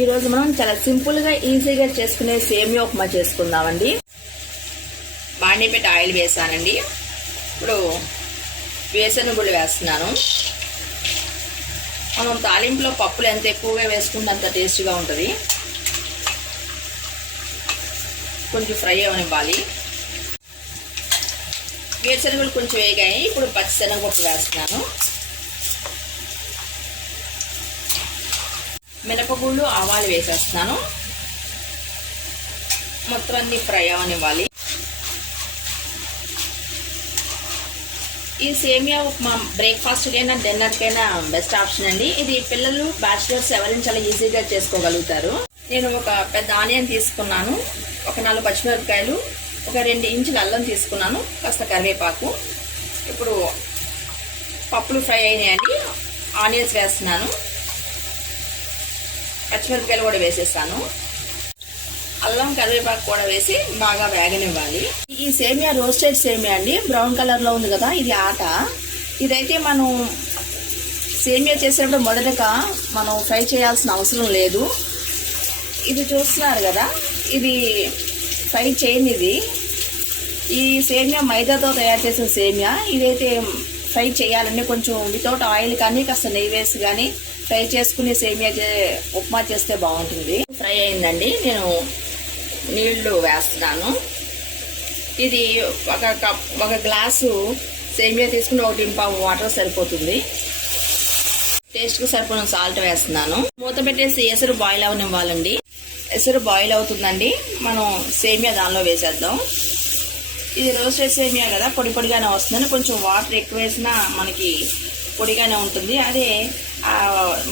ఈరోజు మనం చాలా సింపుల్గా ఈజీగా చేసుకునే సేమియా ఉప్మా చేసుకుందామండి. బాండీ పెట్టి ఆయిల్ వేసానండి. ఇప్పుడు వేరుశనగ గుళ్ళు వేస్తున్నాను. మనం తాలింపులో పప్పులు ఎంత ఎక్కువగా వేసుకుంటే అంత టేస్ట్గా ఉంటుంది. కొంచెం ఫ్రై అవనివ్వాలి. వేరుశనగలు కొంచెం వేగాయి. ఇప్పుడు పచ్చిశనగపప్పు వేస్తున్నాను. మినపగుళ్ళు ఆవాలు వేసేస్తున్నాను. మొత్తం అన్ని ఫ్రై అవనివ్వాలి. ఈ సేమియా ఉప్మా బ్రేక్ఫాస్ట్కైనా డిన్నర్కైనా బెస్ట్ ఆప్షన్ అండి. ఇది పిల్లలు బ్యాచిలర్స్ ఎవరైనా చాలా ఈజీగా చేసుకోగలుగుతారు. నేను ఒక పెద్ద ఆనియన్ తీసుకున్నాను, ఒక 4 పచ్చిమిరపకాయలు, ఒక 2 ఇంచుల అల్లం తీసుకున్నాను, కాస్త కరివేపాకు. ఇప్పుడు పప్పులు ఫ్రై అయినాయండి. ఆనియన్స్ వేస్తున్నాను, పచ్చిమిరపకాయలు కూడా వేసేస్తాను. అల్లం కరివేపాకు కూడా వేసి బాగా వేగనివ్వాలి. ఈ సేమియా రోస్టెడ్ సేమియా అండి, బ్రౌన్ కలర్లో ఉంది కదా, ఇది ఆట. ఇదైతే మనం సేమియా చేసేటప్పుడు మొదటగా మనం ఫ్రై చేయాల్సిన అవసరం లేదు. ఇది చూస్తున్నారు కదా, ఇది ఫ్రై చేయనిది. ఈ సేమియా మైదాతో తయారు చేసిన సేమియా. ఇదైతే ఫ్రై చేయాలండి, కొంచెం వితౌట్ ఆయిల్ కానీ కాస్త నెయ్యి వేసి కానీ ఫ్రై చేసుకుని సేమియా ఉప్మా చేస్తే బాగుంటుంది. ఫ్రై అయిందండి. నేను నీళ్లు వేస్తున్నాను. ఇది ఒక గ్లాసు సేమియా తీసుకుని 1 వాటర్ సరిపోతుంది. టేస్ట్కి సరిపోయిన సాల్ట్ వేస్తున్నాను. మూత పెట్టేసి ఎసరు బాయిల్ అవనివ్వాలండి. ఎసరు బాయిల్ అవుతుందండి. మనం సేమియా దానిలో వేసేద్దాం. ఇది రోస్టెడ్ సేమియా కదా, పొడి పొడిగానే వస్తుందని కొంచెం వాటర్ ఎక్కువ వేసినా మనకి పొడిగానే ఉంటుంది. అదే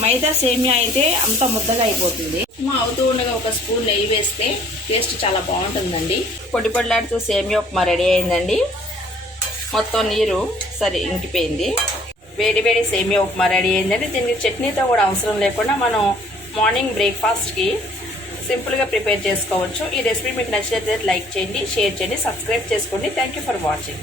మైదా సేమియా అయితే అంత ముద్దగా అయిపోతుంది. ఉప్మా అవుతూ ఉండగా ఒక స్పూన్ నెయ్యి వేస్తే టేస్ట్ చాలా బాగుంటుందండి. పొడి పొడిలాడుతూ సేమియా ఉప్మా రెడీ అయిందండి. మొత్తం నీరు సరే ఇంకిపోయింది. వేడి వేడి సేమియా ఉప్మా రెడీ అయిందండి. దీనికి చట్నీతో కూడా అవసరం లేకుండా మనం మార్నింగ్ బ్రేక్ఫాస్ట్కి సింపుల్గా ప్రిపేర్ చేసుకోవచ్చు. ఈ రెసిపీ మీకు నచ్చినట్లయితే లైక్ చేయండి, షేర్ చేయండి, సబ్స్క్రైబ్ చేసుకోండి. Thank you for watching.